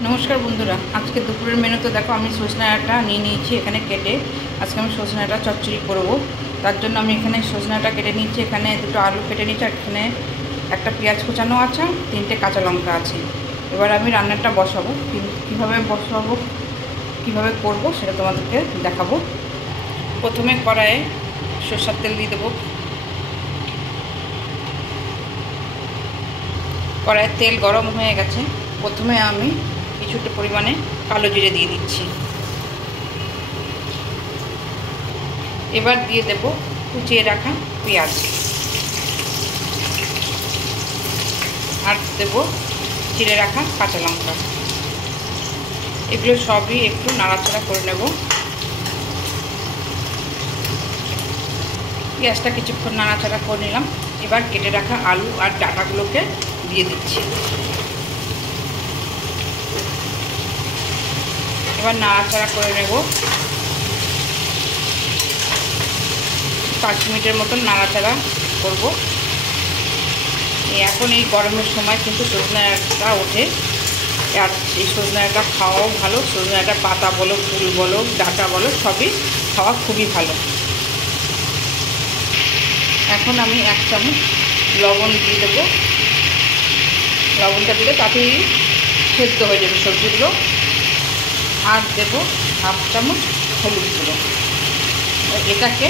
नमस्कार बंधुरा आज के दुपुर मेनू तो देखो हमें सजना डाटा नहीं केटे आज के सजना डाटा चच्चड़ी करब तार जोन्नो आमी एखाने सजना डाटा केटे निচ্ছি एखाने दुटो आलू केटे निচ্ছি एखाने একটা পেঁয়াজ কুচানো আছে তিনটে কাঁচা লঙ্কা আছে। এবার আমি রান্নাটা বসাবো কিভাবে করব সেটা তোমাদেরকে দেখাবো। প্রথমে কড়াইয়ে সরষের তেল দিয়ে দেব। কড়াইয়ে তেল গরম হয়ে গেছে। প্রথমে আমি কিছুটা পরিমাণে কালো জিরে দিয়ে দিচ্ছি। এবার দিয়ে দেব কুচিয়ে রাখা পেঁয়াজ আর দেব চিড়ে রাখা কাঁচা লঙ্কা। এগুলো সবই একটু নাড়াচাড়া করে নেব। পেঁয়াজটা কিছুক্ষণ নাড়াচাড়া করে নিলাম। এবার কেটে রাখা আলু আর ডাঁটাগুলোকে দিয়ে দিচ্ছি। এবার নাড়াচাড়া করে নেব। 5 মিনিটের মতন নাড়াচাড়া করব। এখন এই গরমের সময় কিন্তু সজনে ডাঁটা ওঠে আর এই সজনে ডাঁটা খাওয়াও ভালো। সজনে ডাঁটা পাতা বলো, ফুল বলো, ডাঁটা বলো, সবই খাওয়া খুবই ভালো। এখন আমি 1 চামচ লবণ দিয়ে দেবো। লবণটা দিলে তাতেই সেদ্ধ হয়ে যাবে সবজিগুলো। আর দেব 1/2 চামচ হলুদ গুঁড়ো। এটাকে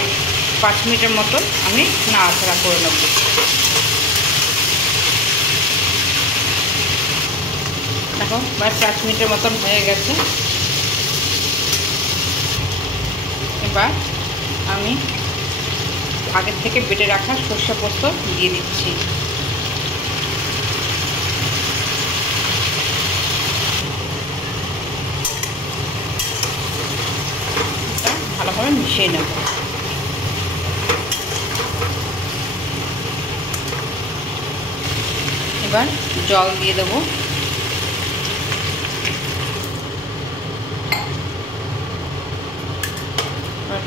5 মিনিটের মতন আমি নাড়াচাড়া করে নেব। দেখো প্রায় 5 মিনিটের মতন হয়ে গেছে। এবার আমি আগের থেকে বেটে রাখা সরষে পোস্ত দিয়ে দিচ্ছি। ভালোভাবে মিশিয়ে নেব। এবার জল দিয়ে দেব।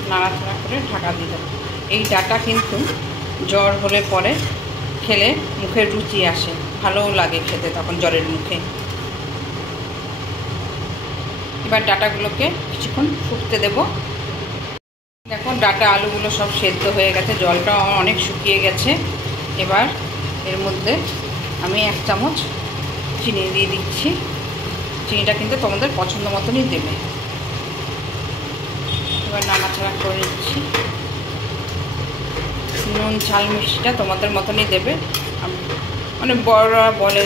নাড়াচাড়া করে ঢাকা দিয়ে দেবো। এই ডাঁটা কিন্তু জ্বর হলে পরে খেলে মুখের রুচি আসে, ভালোও লাগে খেতে তখন জ্বরের মুখে। এবার ডাঁটাগুলোকে কিছুক্ষণ ফুটতে দেব। দেখো ডাঁটা আলুগুলো সব সেদ্ধ হয়ে গেছে, জলটা অনেক শুকিয়ে গেছে। এবার এর মধ্যে আমি 1 চামচ চিনি দিয়ে দিচ্ছি। চিনিটা কিন্তু তোমাদের পছন্দ মতনই দেবে। এবার নাড়াচাড়া করে নিচ্ছি। নুন ঝাল মিষ্টিটা তোমাদের মতনই দেবে। মানে বড়রা বলে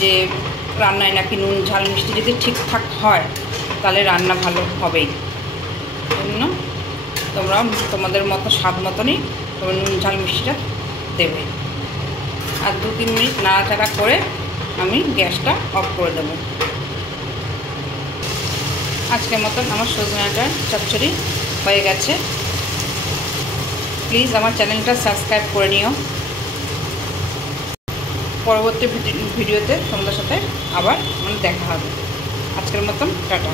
যে রান্নায় নাকি নুন ঝাল মিষ্টি যদি ঠিকঠাক হয় তাহলে রান্না ভালো হবেই। জন্য তোমরা তোমাদের মতো স্বাদ মতনই তোমরা নুন ঝাল মিষ্টিটা দেবে। আর 2-3 মিনিট নাড়াচাড়া করে আমি গ্যাসটা অফ করে দেব। আজকের মতন আমার সজনে ডাঁটার চচ্চড়ি হয়ে গেছে। প্লিজ আমার চ্যানেলটা সাবস্ক্রাইব করে নিও। পরবর্তী ভিডিওতে তোমাদের সাথে আবার দেখা হবে। আজকের মতন টাটা।